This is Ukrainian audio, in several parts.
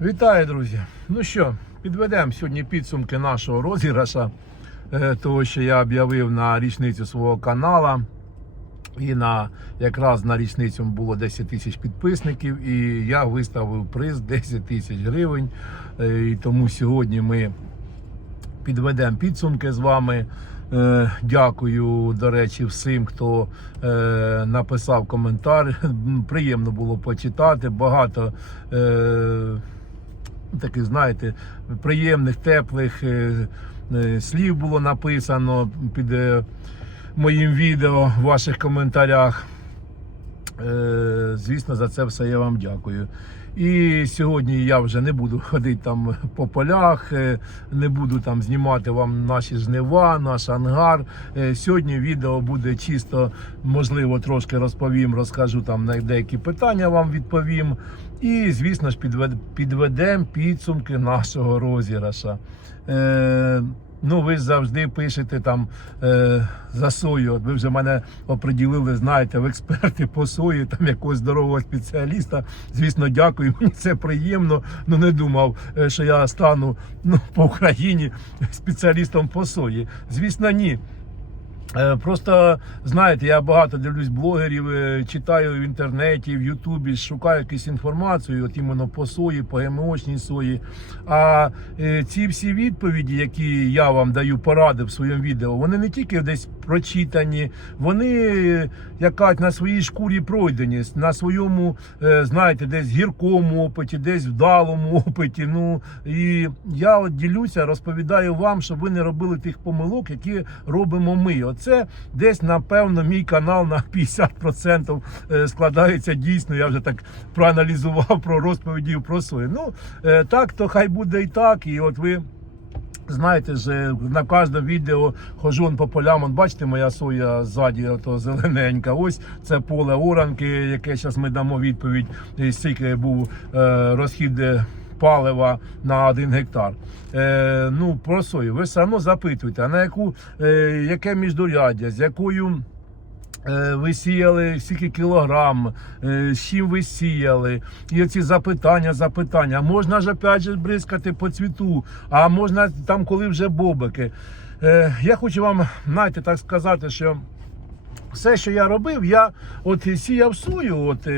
Вітаю, друзі! Ну що, підведемо сьогодні підсумки нашого розіграша, е, того, що я об'явив на річницю свого канала. І на якраз на річницю було 10 тисяч підписників, і я виставив приз 10 тисяч гривень. Е, І тому сьогодні ми підведемо підсумки з вами. Е, Дякую, до речі, всім, хто написав коментар. Приємно було почитати. Багато таких, знаєте, приємних, теплих е, е, слів було написано під е, моїм відео в ваших коментарях. Звісно, за це все я вам дякую. І сьогодні я вже не буду ходити там по полях, е, не буду там знімати вам наші жнива, наш ангар. Е, Сьогодні відео буде чисто, можливо, трошки розповім, розкажу там на деякі питання вам відповім. І, звісно ж, підведемо підсумки нашого розіграша. Ну, ви завжди пишете там е, за сою. От ви вже мене оприділили, знаєте, в експерти по сої, там якогось здорового спеціаліста. Звісно, дякую. Мені це приємно. Ну не думав, е, що я стану ну, по Україні спеціалістом по сої. Звісно, ні. Е, Просто знаєте, я багато дивлюсь блогерів, е, читаю в інтернеті, в Ютубі, шукаю якусь інформацію, от іменно по сої, по ГМОшній сої. А е, ці всі відповіді, які я вам даю поради в своєму відео, вони не тільки десь прочитані, вони як кажуть, на своїй шкурі пройдені, на своєму, знаєте, десь гіркому опиті, десь вдалому опиті. Ну і я от ділюся, розповідаю вам, щоб ви не робили тих помилок, які робимо ми. Оце десь, напевно, мій канал на 50% е, складається дійсно. Я вже так проаналізував про розповіді про сою. Ну е, так, то хай буде і так. І от ви. Знаєте ж, на кожному відео хожу он по полям. Он, бачите, моя соя ззаді, ото зелененька. Ось це поле оранки, яке зараз ми дамо відповідь, і скільки був е, розхід е, палива на один гектар. Е, ну, про сою. Ви все одно запитуєте, а на яку, е, яке міждоряддя, з якою. Е, Ви сіяли скільки кілограм, е, з чим ви сіяли, і оці запитання, запитання. Можна ж опять же бризкати по цвіту, а можна там, коли вже бобики. Е, Я хочу вам, знаєте, так сказати, що все, що я робив, я от сіяв сою. От,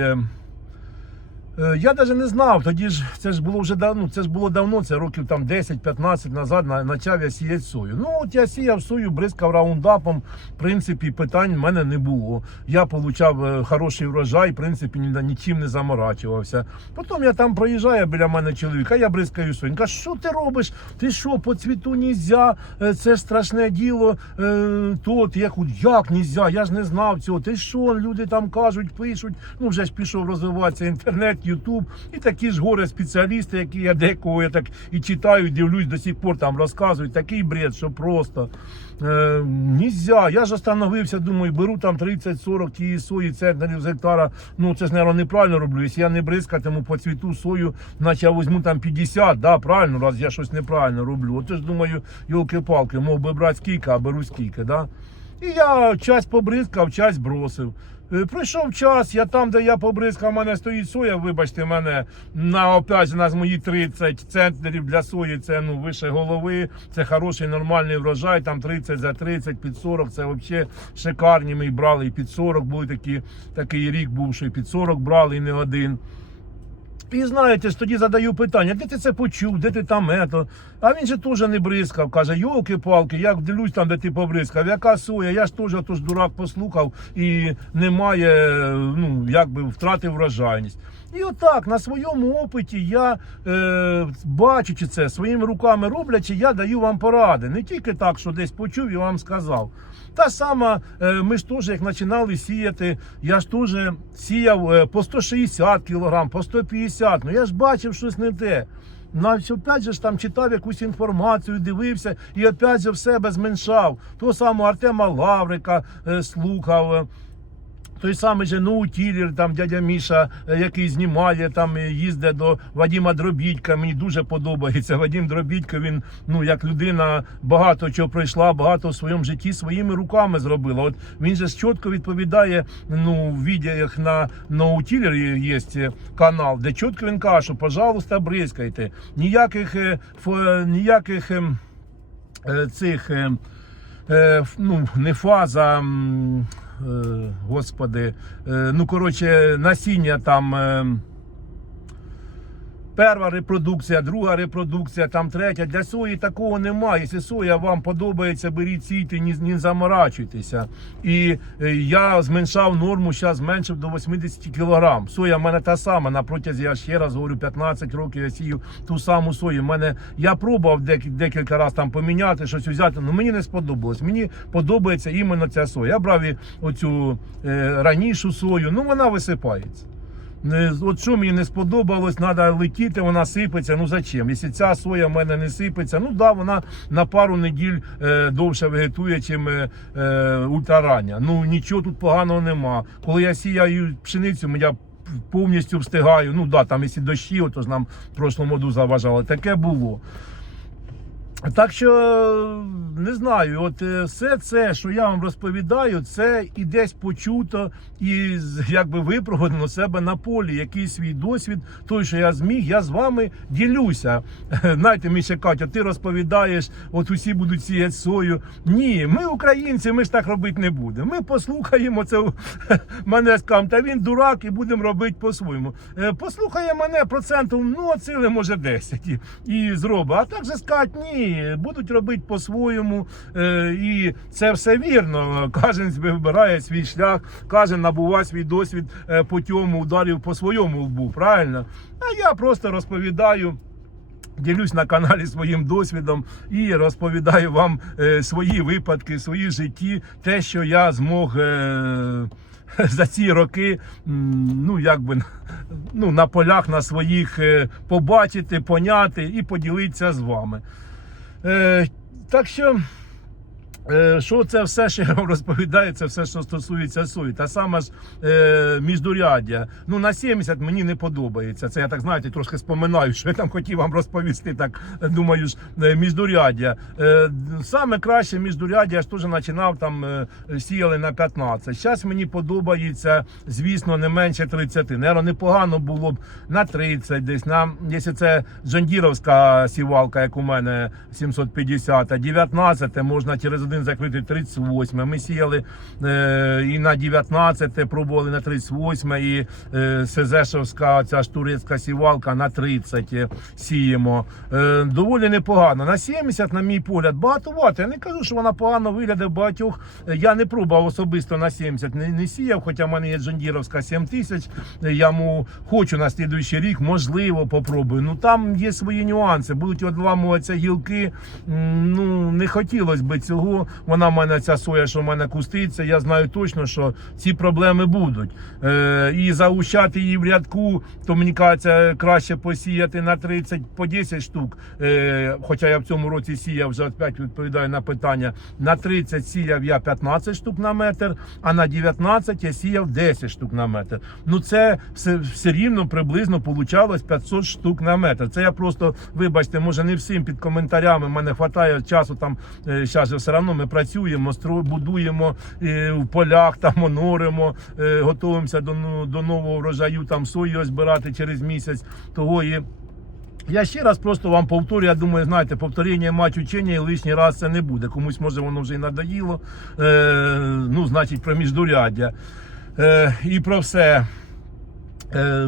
Я навіть не знав, тоді ж це ж було вже давно, це ж було давно, це років там 10-15 назад на- почав я сіяти сою. Ну от я сіяв сою, бризкав раундапом. В принципі, питань в мене не було. Я отримав е, хороший врожай, в принципі, ні- нічим не заморачувався. Потім я там проїжджаю біля мене чоловік, а я бризкаю сою. Він каже, що ти робиш? Ти що, по цвіту нельзя, Е, це ж страшне діло. Е, Тут я кажу, як нельзя? Я ж не знав цього. Ти що? Люди там кажуть, пишуть. Ну вже ж пішов розвиватися інтернет, Ютуб. І такі ж горе спеціалісти, які я декого я так і читаю, дивлюсь, до сих пор там розказують. Такий бред, що просто. Е, нельзя. Я ж остановився, думаю, беру там 30-40 тієї сої центнерів з гектара. Ну це ж, мабуть, неправильно роблю. Якщо я не бризкатиму по цвіту сою, наче я візьму там 50, да, правильно, раз я щось неправильно роблю. От ж думаю, йолки-палки, мов би брати скільки, а беру скільки, да? І я часть побризкав, часть бросив. Е, Пройшов час, я там, де я побризкав, в мене стоїть соя, вибачте мене, на опять на мої 30 центнерів для сої, це ну вище голови, це хороший нормальний врожай, там 30 за 30, під 40, це взагалі шикарні. Ми брали і під 40 були такі, такий рік був, що і під 40 брали, і не один. І знаєте тоді задаю питання, де ти це почув, де ти там ето? А він же теж не бризкав. Каже, йолки-палки, я дивлюсь там, де ти побризкав. Яка соя? Я ж теж тож дурак послухав і немає, ну, якби втратив врожайність. І отак, на своєму опиті я е, бачучи це своїми руками роблячи, я даю вам поради. Не тільки так, що десь почув і вам сказав. Та сама, е, ми ж теж, як починали сіяти, я ж теж сіяв е, по 160 кг, по 150 Ну я ж бачив щось не те. Навіть опять же ж там читав якусь інформацію, дивився і опять же в себе зменшав. Того самого Артема Лаврика е, слухав. Той самий же ноутілер, там дядя Міша, е, який знімає, там е, їздить до Вадима Дробідька. Мені дуже подобається. Вадим Дробідько, він ну як людина багато чого пройшла, багато в своєму житті своїми руками зробила. От він же чітко відповідає. Ну, в відеях на ноутілер є е, канал, де чітко він каже, що, пожалуйста, бризкайте. Ніяких ніяких. ем, е, цих е, е, ф- ну, не фаза, господи, е, ну коротше, насіння там. Перша репродукція, друга репродукція, там третя. Для сої такого немає. Якщо соя вам подобається, беріть сійте, не, не заморачуйтеся. І е, я зменшав норму, зараз зменшив до 80 кг. Соя в мене та сама. На протязі, я ще раз говорю, 15 років я сію ту саму сою. В Мене, я пробував дек- декілька разів там поміняти, щось взяти, але мені не сподобалось. Мені подобається іменно ця соя. Я брав і оцю е, ранішу сою, ну вона висипається. От що мені не сподобалось, треба летіти, вона сипеться. Ну зачем? Якщо ця соя в мене не сипеться, ну да, вона на пару неділь е, довше вегетує, чим е, е, ультрарання. Ну нічого тут поганого нема. Коли я сіяю пшеницю, я повністю встигаю. Ну да, там якщо дощі, ото ж нам в прошлому году заважали. Таке було. Так що не знаю, от е, все це, що я вам розповідаю, це і десь почуто, і якби випробувано себе на полі. Який свій досвід, той, що я зміг, я з вами ділюся. Знаєте, мені Катя, ти розповідаєш, от усі будуть сіяти сою. Ні, ми українці, ми ж так робити не будемо. Ми послухаємо це мене скажемо, та він дурак і будемо робити по-своєму. Е, Послухає мене процентом, ну, оцили може 10 і, і зробить. А так же скажуть, ні, будуть робити по-своєму. Е, І це все вірно. Кожен вибирає свій шлях, кожен набуває свій досвід е, путем ударів по своєму лбу, правильно? А я просто розповідаю. Ділюсь на каналі своїм досвідом і розповідаю вам е, свої випадки, свої житті, те, що я змог е, за ці роки, ну якби ну, на полях на своїх е, побачити, поняти і поділитися з вами. Е, так що. Е, Що це все, я вам розповідаю, це все, що стосується сої. Та саме ж е, міждуряддя. Ну на 70 мені не подобається. Це я так знаєте, трошки споминаю, що я там хотів вам розповісти. Так думаю ж, е, міждуряддя. Е, саме краще міждуряддя я ж теж починав там е, сіяли на 15. Зараз мені подобається, звісно, не менше 30. Наверно, непогано було б на 30 десь. На, якщо це Джондіровська сівалка, як у мене 750, а 19 можна через один закрити 38. Ми сіяли е, і на 19, пробували на 38, і е, Сезешовська, ця ж турецька сівалка на 30 сіємо. Е, доволі непогано. На 70, на мій погляд, багатовато. Я не кажу, що вона погано виглядає в багатьох. Е, Я не пробував особисто на 70, не, не сіяв, хоча в мене є Джондіровська 7000. Е, Я му хочу на слідуючий рік, можливо, попробую. Ну там є свої нюанси. Будуть одламуватися гілки. Ну не хотілося б цього. Вона в мене ця соя, що в мене куститься. Я знаю точно, що ці проблеми будуть. Е, і заущати її в рядку, то мені кажеться, краще посіяти на 30 по 10 штук. Е, хоча я в цьому році сіяв вже опять відповідаю на питання. На 30 сіяв я 15 штук на метр, а на 19 я сіяв 10 штук на метр. Ну це все, все рівно приблизно получалось 500 штук на метр. Це я просто, вибачте, може не всім під коментарями. в мене вистачає часу там. Зараз же все одно ми працюємо, будуємо е, в полях, там оноримо, е, готуємося до, до нового врожаю, там сою збирати через місяць. Того і я ще раз просто вам повторю. Я думаю, знаєте, повторення мать учення і лишній раз це не буде. Комусь може воно вже й надоїло. Е, ну, значить, про міждуряддя. Е, і про все. Е,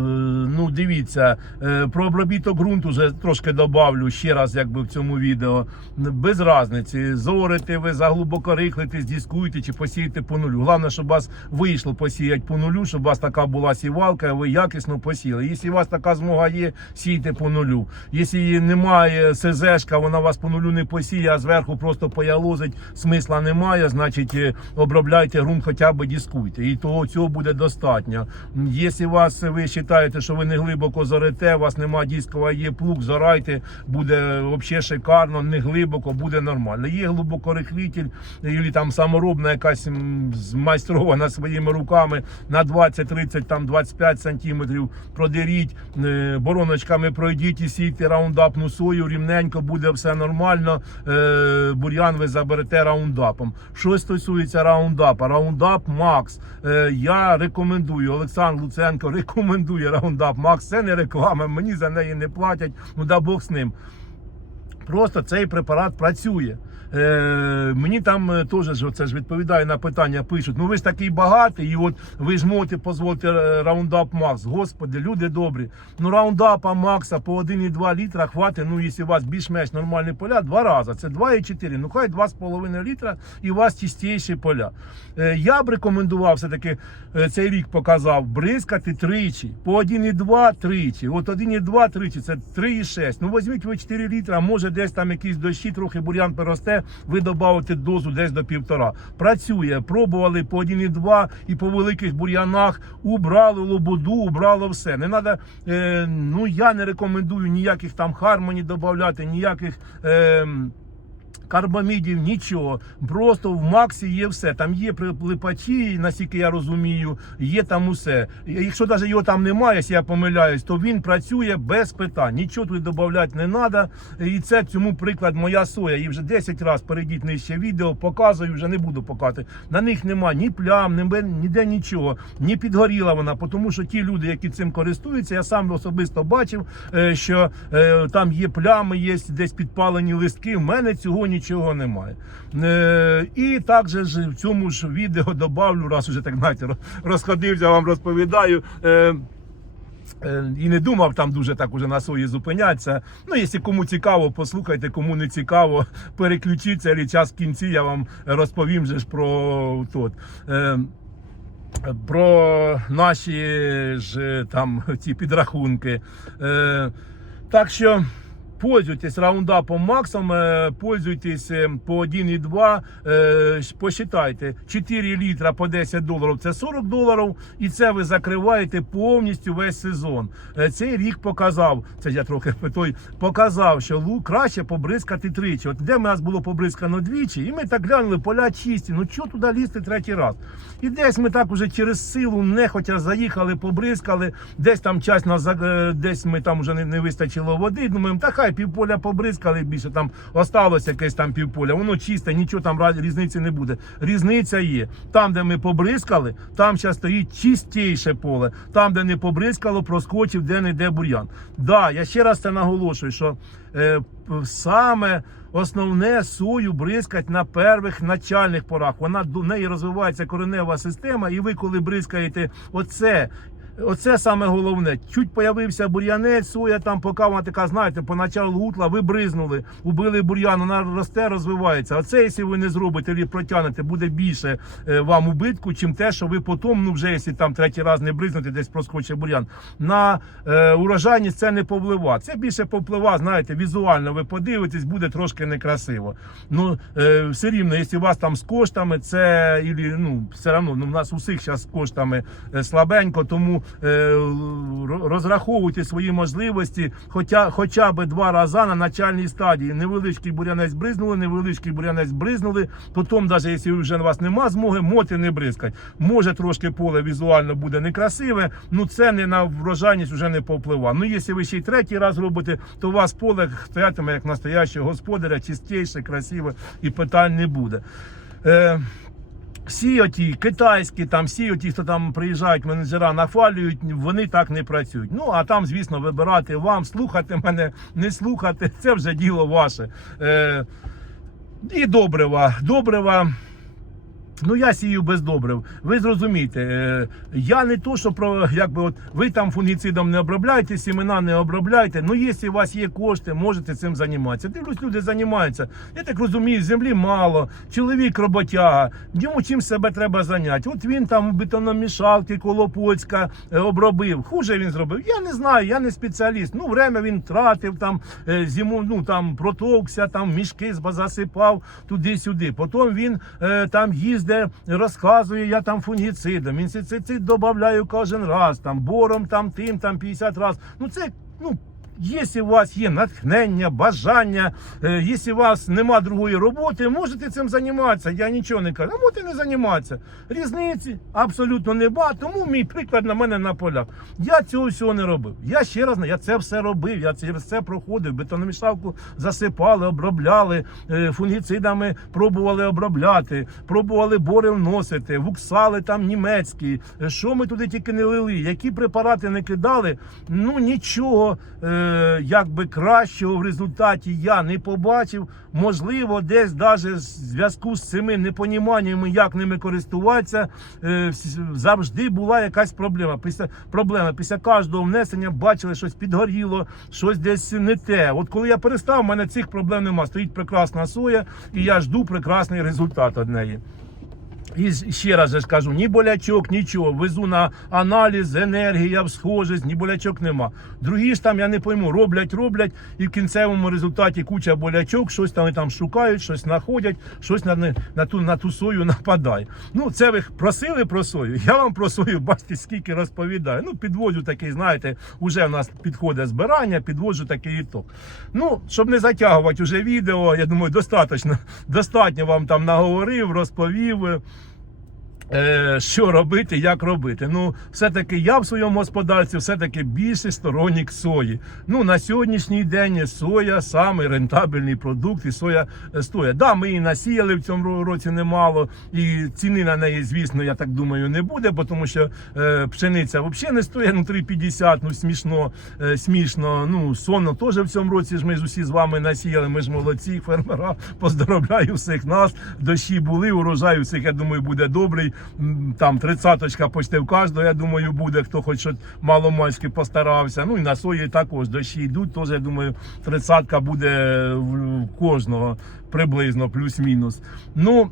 ну, дивіться, е, про обробіток ґрунту вже трошки добавлю ще раз, якби в цьому відео. Без різниці, зорите ви, заглибоко рихлите, здіскуєте чи посієте по нулю. Головне, щоб вас вийшло посіяти по нулю, щоб у вас така була сівалка, ви якісно посіяли. Якщо у вас така змога є, сійте по нулю. Якщо її немає СЗшка, вона вас по нулю не посіє, а зверху просто поялозить, смисла немає, значить е, обробляйте ґрунт, хоча б дискуйте. І того цього буде достатньо. Якщо у вас ви вважаєте, що ви не глибоко зорете, у вас нема дискова, є плуг, зорайте, буде взагалі шикарно, не глибоко, буде нормально. Є глибокорихлитель, і там саморобна якась змайстрована своїми руками на 20, 30, там 25 сантиметрів. Продеріть, е, бороночками пройдіть і сійте раундапну сою, рівненько буде все нормально. Е, Бур'ян ви заберете раундапом. Що стосується раундапа, раундап Макс. Е, Я рекомендую. Олександр Луценко рекомендує раундап Макс. Це не реклама, мені за неї не платять. Ну да Бог з ним. Просто цей препарат працює. Е, мені там е, теж ж оце ж відповідає на питання, пишуть: ну ви ж такий багатий, і от ви ж можете дозволити раундап Макс. Господи, люди добрі. Ну раундапа Макса по 1,2 літра хватить, ну якщо у вас більш-менш нормальні поля, два рази. Це 2,4, ну хай 2,5 літра і у вас чистіші поля. Е, я б рекомендував все-таки е, цей рік показав бризкати тричі. По 1,2 тричі. От 1,2 тричі це 3,6. Ну візьміть ви 4 літра, може десь там якісь дощі, трохи бур'ян переросте, ви додаєте дозу десь до півтора. Працює, пробували по 1,2 і по великих бур'янах, убрали лободу, убрало все. Не треба, е, ну я не рекомендую ніяких там хармоні додати, ніяких. Е, Карбамідів нічого, просто в Максі є все. Там є прилипачі, наскільки я розумію, є там усе. Якщо навіть його там немає, якщо я помиляюсь, то він працює без питань. Нічого тут додати не треба. І це цьому приклад моя соя. І вже 10 разів перейдіть нижче відео, показую, вже не буду показувати. На них нема ні плям, ні- ніде нічого, ні підгоріла вона, тому що ті люди, які цим користуються, я сам особисто бачив, е, що е, там є плями, є десь підпалені листки. В мене цього нічого немає. Е, І також в цьому ж відео добавлю, раз уже так знаєте, розходився, вам розповідаю. е, Е, І не думав там дуже так уже на свої зупинятися. Ну, якщо кому цікаво, послухайте, кому не цікаво, переключіться, і час в кінці я вам розповім же ж про тот. Е, про наші ж там ці підрахунки. Е, так що. Пользуйтесь раундапом Максом, е, пользуйтесь е, по 1,2, е, посчитайте, 4 літра по 10 доларів це 40 доларів, і це ви закриваєте повністю весь сезон. Е, Цей рік показав, це я трохи той, показав, що краще побризкати тричі. От де в нас було побризкано двічі, і ми так глянули, поля чисті, ну чого туди лізти третій раз? І десь ми так уже через силу нехотя заїхали, побризкали, десь там час десь ми там вже не, не вистачило води, думаємо, та хай півполя побризкали більше, там осталось якесь там півполя, воно чисте, нічого там різниці не буде. Різниця є. Там, де ми побризкали, там зараз стоїть чистіше поле. Там, де не побризкало, проскочив де-не-де бур'ян. Да, я ще раз це наголошую, що е, саме основне сою бризкать на первих начальних порах. Вона до неї розвивається коренева система, і ви, коли бризкаєте оце. Оце саме головне. Чуть появився бур'янець, соя там, поки вона така, знаєте, поначалу гутла, ви бризнули, убили бур'ян, вона росте, розвивається. Оце, якщо ви не зробите і протягнете, буде більше е, вам убитку, чим те, що ви потім, ну вже якщо там третій раз не бризнете, десь проскоче бур'ян. На е, урожайність це не повлива. Це більше повплива, знаєте, візуально ви подивитесь, буде трошки некрасиво. Ну, е, все рівно, якщо у вас там з коштами, це ілі, ну, все одно, ну, в нас усіх зараз з коштами е, слабенько, тому розраховуйте свої можливості хоча, хоча б два рази на начальній стадії. Невеличкий бурянець бризнули, невеличкий бурянець бризнули. Потім, навіть якщо вже у вас нема змоги, моти не бризкать. Може трошки поле візуально буде некрасиве, ну це не на врожайність вже не повплива. Ну, якщо ви ще й третій раз робите, то у вас поле стоятиме як настоящого господаря, чистіше, красиве і питань не буде. Е, всі оті китайські, там всі оті, хто там приїжджають, менеджера нахвалюють, вони так не працюють. Ну а там, звісно, вибирати вам, слухати мене, не слухати, це вже діло ваше. Е, і добрива. Добрива. Ну, я сію без добрив. Ви зрозумієте, е, я не то, що про якби от ви там фунгіцидом не обробляєте, сімена не обробляєте. Ну, якщо у вас є кошти, можете цим займатися. Дивлюсь, люди займаються. Я так розумію, землі мало, чоловік роботяга, йому чим себе треба зайняти. От він там бетономішалки Колопольська е, обробив. Хуже він зробив. Я не знаю, я не спеціаліст. Ну, время він тратив там е, зиму, ну там протовкся, там мішки засипав туди-сюди. Потім він там їздив їздить, розказує, я там фунгіцидом, інсектицид додаю кожен раз, там бором, там тим, там 50 разів. Ну це ну. Якщо у вас є натхнення, бажання, е, якщо у вас нема другої роботи, можете цим займатися. Я нічого не кажу, а можете не займатися. Різниці абсолютно нема. Тому мій приклад на мене на полях. Я цього всього не робив. Я ще раз я це все робив. Я це все проходив. Бетономішалку засипали, обробляли е, фунгіцидами, пробували обробляти, пробували бори вносити, вуксали там німецькі. Е, Що ми туди тільки не лили, які препарати не кидали. Ну нічого якби кращого в результаті я не побачив. Можливо, десь навіть в зв'язку з цими непоніманнями, як ними користуватися, е, завжди була якась проблема. Після проблема після кожного внесення бачили, щось підгоріло, щось десь не те. От коли я перестав, в мене цих проблем нема. Стоїть прекрасна соя, і я жду прекрасний результат від неї. І ще раз же ж кажу, ні болячок, нічого. Везу на аналіз, енергія, всхожість, ні болячок нема. Другі ж там, я не пойму, роблять, роблять, і в кінцевому результаті куча болячок, щось там, там шукають, щось знаходять, щось на, не- на, ту, на ту сою нападає. Ну, це ви просили про сою. Я вам про сою, бачите, скільки розповідаю. Ну, підводжу такий, знаєте, уже в нас підходить збирання, підводжу такий ітог. Ну, щоб не затягувати вже відео, я думаю, достатньо, достатньо вам там наговорив, розповів. Е, що робити, як робити. Ну, все-таки я в своєму господарстві все-таки більший сторонник сої. Ну, на сьогоднішній день соя самий рентабельний продукт, і соя е, стоїть. Да, ми її насіяли в цьому році немало, і ціни на неї, звісно, я так думаю, не буде, бо тому що е, пшениця взагалі не стоїть ну 3,50, ну смішно, е, смішно. Ну, сонно теж в цьому році ж ми ж усі з вами насіяли, ми ж молодці, фермера. Поздоровляю всіх нас. Дощі були, урожай у всіх, я думаю, буде добрий. Там тридцяточка почти в кожного, я думаю, буде, хто хоч щось маломальськи постарався. Ну і на сої також дощі йдуть, теж, я думаю, тридцятка буде в кожного приблизно, плюс-мінус. Ну,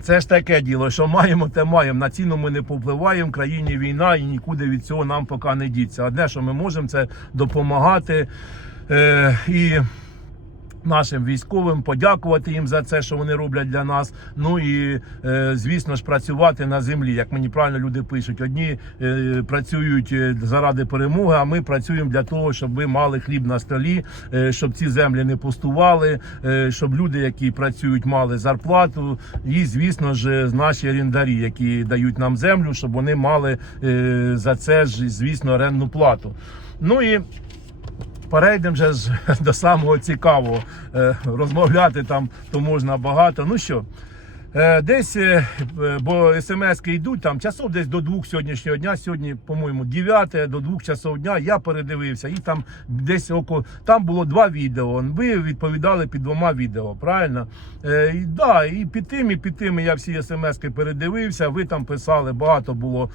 це ж таке діло, що маємо, те маємо. На ціну ми не повпливаємо. В країні війна і нікуди від цього нам поки не діться. Одне, що ми можемо, це допомагати. Е, і Нашим військовим подякувати їм за це, що вони роблять для нас. Ну і е, звісно ж працювати на землі. Як мені правильно люди пишуть, одні е, працюють е, заради перемоги, а ми працюємо для того, щоб ви мали хліб на столі, щоб ці землі не пустували, щоб люди, які працюють, мали зарплату. І звісно ж, наші орендарі, які дають нам землю, щоб вони мали за це ж, звісно, орендну плату. Ну і Перейдемо вже до самого цікавого. Е, Розмовляти там то можна багато. Ну що, е, десь, е, бо смски йдуть там часов десь до двох сьогоднішнього дня. Сьогодні, по-моєму, 9 до двох часов дня. Я передивився, і там десь око там було два відео. Ви відповідали під двома відео, правильно? І, да, і під тим, і під тим я всі смски передивився. Ви там писали, багато було.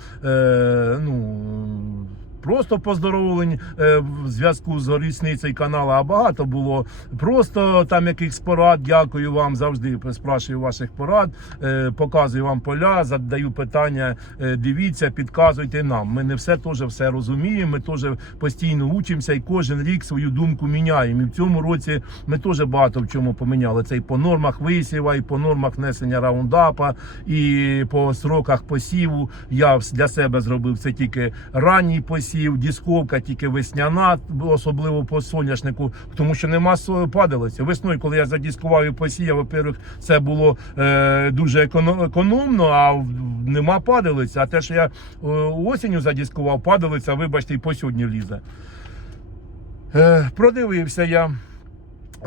Ну, Просто поздоровлень е, в зв'язку з річницею каналу, а багато було просто там якихось порад. Дякую вам завжди. Спрашую ваших порад, е, показую вам поля, задаю питання. е, Дивіться, підказуйте нам. Ми не все теж все розуміємо. Ми теж постійно учимося і кожен рік свою думку міняємо. І в цьому році ми теж багато в чому поміняли. Це і по нормах висіва, і по нормах внесення раундапа, і по сроках посіву. Я для себе зробив це тільки ранній посів, дісковка тільки весняна, особливо по соняшнику, тому що нема падалиці. Весною, коли я задіскував і посіяв, во-первых, це було е, дуже економно, а нема падалиці. А те, що я е, осінню задіскував, падалиця, вибачте, і по сьогодні лізе. Е, продивився я.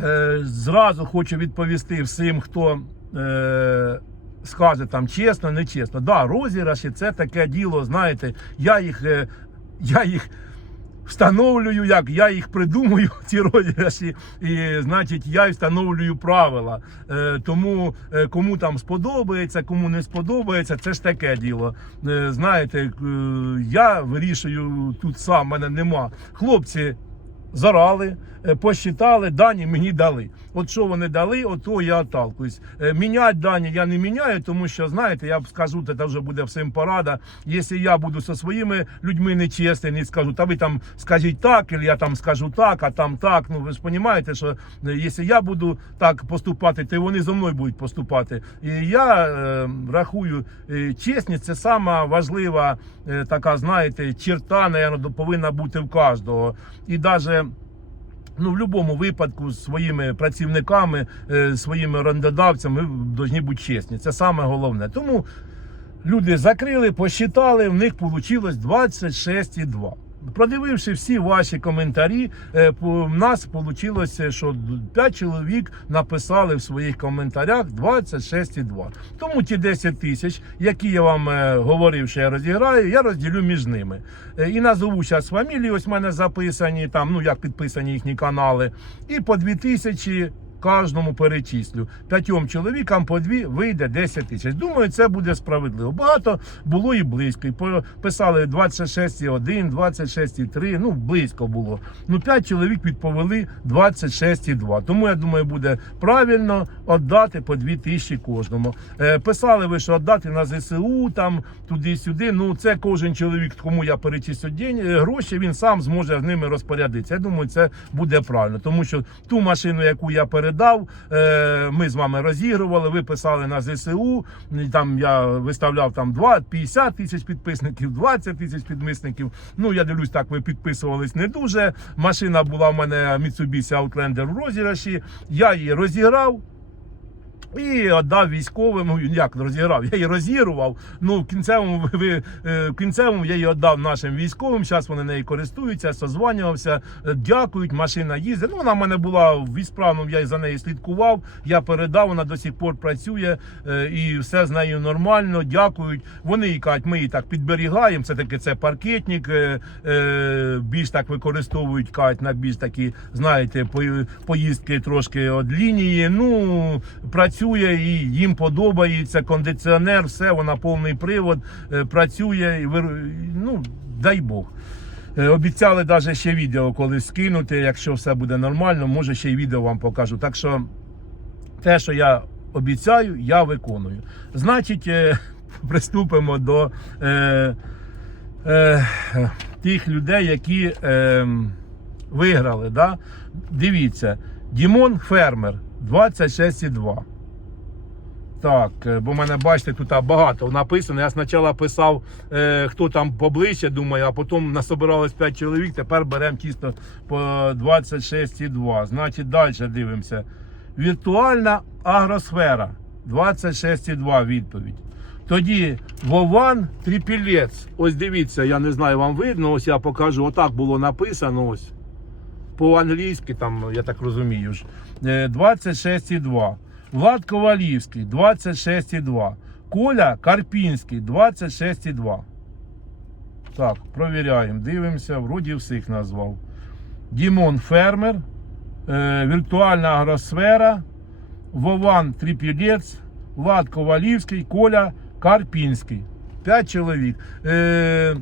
Е, зразу хочу відповісти всім, хто е, скаже там чесно, нечесно. Да, розіграші це таке діло. Знаєте, я їх, е, я їх встановлюю, як я їх придумую, ці розіграші, і значить я встановлюю правила. Е, тому е, кому там сподобається, кому не сподобається, це ж таке діло. Е, знаєте, е, я вирішую тут сам, мене нема. Хлопці зарали, посчитали, дані мені дали. От що вони дали, то я отталкуюсь. Е, Міняти дані я не міняю, тому що, знаєте, я скажу, це вже буде всім порада. Якщо я буду зі своїми людьми нечесним, не скажу, та ви там скажіть так, або я там скажу так, а там так. Ну ви ж розумієте, що е, якщо я буду так поступати, то вони зі мною будуть поступати. І я е, рахую, е, чесність це сама важлива е, така, знаєте, черта, наверное, повинна бути в кожного. І навіть Ну, в будь-якому випадку з своїми працівниками, е, своїми орендодавцями ви повинні бути чесні. Це саме головне. Тому люди закрили, посчитали, в них вийшло 26,2. Продививши всі ваші коментарі, е, по- в нас вийшло, що 5 чоловік написали в своїх коментарях 26,2. Тому ті 10 тисяч, які я вам е, говорив, що я розіграю, я розділю між ними. Е, І назову зараз фамілії, ось в мене записані, там, ну як підписані їхні канали. І по 2 тисячі кожному перечислю. П'ятьом чоловікам по дві вийде 10 тисяч. Думаю, це буде справедливо. Багато було і близько. Писали 26,1, 26,3, ну близько було. Ну 5 чоловік відповіли 26,2. Тому я думаю, буде правильно віддати по 2 тисячі кожному. Е, писали ви, що віддати на ЗСУ, там туди-сюди. Ну це кожен чоловік, кому я перечислю е, гроші, він сам зможе з ними розпорядитися. Я думаю, це буде правильно, тому що ту машину, яку я передав, е, ми з вами розігрували. Ви писали на ЗСУ. Там я виставляв там 2, 50 тисяч підписників, 20 тисяч підписників. Ну я дивлюсь, так ви підписувались не дуже. Машина була в мене Mitsubishi Outlander в розіграші. Я її розіграв. І віддав військовим, ну як розіграв, я її розігрував. Ну в кінцевому ви е, в кінцевому я її віддав нашим військовим. Зараз вони нею користуються, созванювався, е, дякують. Машина їздить. Ну вона в мене була в ісправному, я за нею слідкував. Я передав, вона до сих пор працює е, і все з нею нормально. Дякують. Вони їй кажуть, ми її так підберігаємо. Це таки це паркетник. Більш так використовують кажуть, на більш такі, знаєте, поїздки трошки від лінії. Ну працює і їм подобається. Кондиціонер, все, вона повний привод, е, працює ну дай Бог. Е, Обіцяли навіть ще відео колись скинути. Якщо все буде нормально, може ще й відео вам покажу. Так що те, що я обіцяю, я виконую. Значить, е, приступимо до е, е, тих людей, які е, виграли. Да? Дивіться, Дімон Фермер 26,2. Так, е, бо в мене, бачите, тут багато написано. Я спочатку писав, е, хто там поближче, думаю, а потім насобиралось 5 чоловік. Тепер беремо чисто по 26,2. Значить, далі дивимося. Віртуальна агросфера 26,2 відповідь. Тоді Вован Тріпілець. Ось дивіться, я не знаю, вам видно. Ось я покажу. Отак було написано. Ось. По-англійськи, там, я так розумію. ж. Е, 26,2. Влад Ковалівський 26,2. Коля Карпінський 26,2. Так, провіряємо, дивимося, вроді всіх назвав. Дімон Фермер, е, Віртуальна агросфера, Вован Тріпілець, Влад Ковалівський, Коля Карпінський. П'ять чоловік. Е,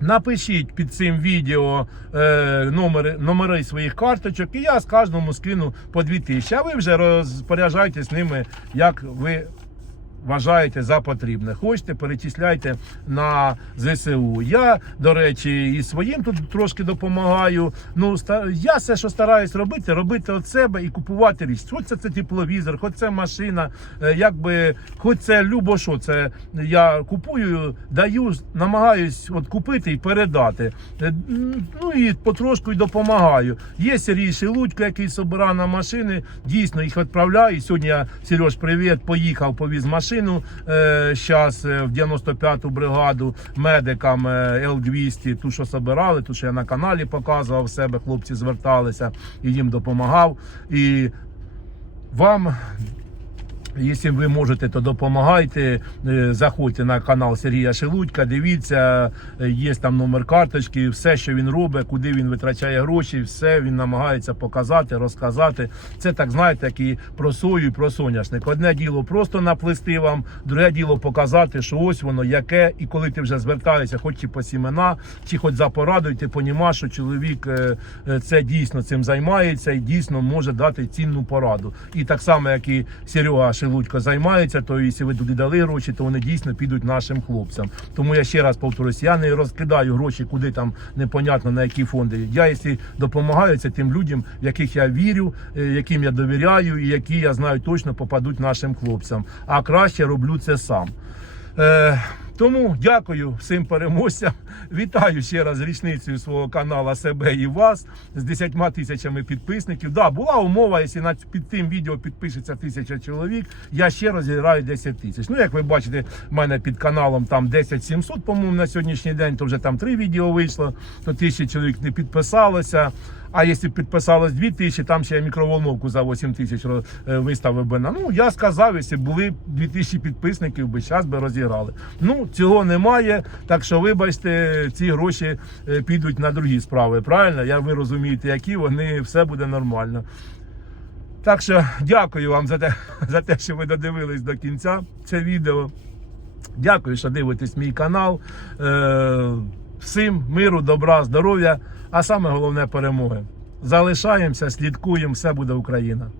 Напишіть під цим відео е, номери, номери своїх карточок, і я з кожному скину по 2000. А ви вже розпоряджайтесь ними, як ви вважаєте за потрібне. Хочете, перечисляйте на ЗСУ. Я, до речі, і своїм тут трошки допомагаю. Ну, я все, що стараюсь робити, робити від себе і купувати річ. Хоч це, це тепловізор, хоч це машина, е, якби, хоч це любо що. Це я купую, даю, намагаюсь от купити і передати. Е, Ну і потрошку й допомагаю. Є Сергій Шелудько, який собирає на машини, дійсно їх відправляю. І Сьогодні я, Сереж, привіт, поїхав, повіз машину зараз в 95-ту бригаду медикам е, Л-200, ту, що собирали, ту, що я на каналі показував себе, хлопці зверталися і їм допомагав. І вам Якщо ви можете, то допомагайте. Е, Заходьте на канал Сергія Шелудька, дивіться, е, є там номер карточки, все, що він робить, куди він витрачає гроші, все він намагається показати, розказати. Це так знаєте, як і про сою, і про соняшник. Одне діло просто наплести вам, друге діло показати, що ось воно яке, і коли ти вже звертаєшся, хоч чи по сімена, чи хоч за порадою, ти розумієш, що чоловік е, це дійсно цим займається і дійсно може дати цінну пораду. І так само, як і Серега Шелудько займається, то якщо ви туди дали гроші, то вони дійсно підуть нашим хлопцям. Тому я ще раз повторюсь, я не розкидаю гроші, куди там непонятно на які фонди. Я якщо допомагаю це тим людям, в яких я вірю, е, яким я довіряю, і які я знаю точно попадуть нашим хлопцям. А краще роблю це сам. Е, тому дякую всім переможцям. Вітаю ще раз з річницею свого каналу себе і вас з 10 тисячами підписників. Да, була умова, якщо під тим відео підпишеться тисяча чоловік, я ще розіграю 10 тисяч. Ну, як ви бачите, в мене під каналом там 10 700, по-моєму, на сьогоднішній день, то вже там три відео вийшло, то тисячі чоловік не підписалося. А якщо підписалось 2 тисячі, там ще я мікроволновку за 8 тисяч е, виставив би на. Ну, я сказав, якщо були 2 тисячі підписників, би зараз би розіграли. Ну, цього немає, так що вибачте, ці гроші е, підуть на другі справи. Правильно? Я ви розумієте, які вони, все буде нормально. Так що дякую вам за те, за те, що ви додивились до кінця це відео. Дякую, що дивитесь мій канал. Всім миру, добра, здоров'я, а саме головне перемоги. Залишаємося, слідкуємо, все буде Україна.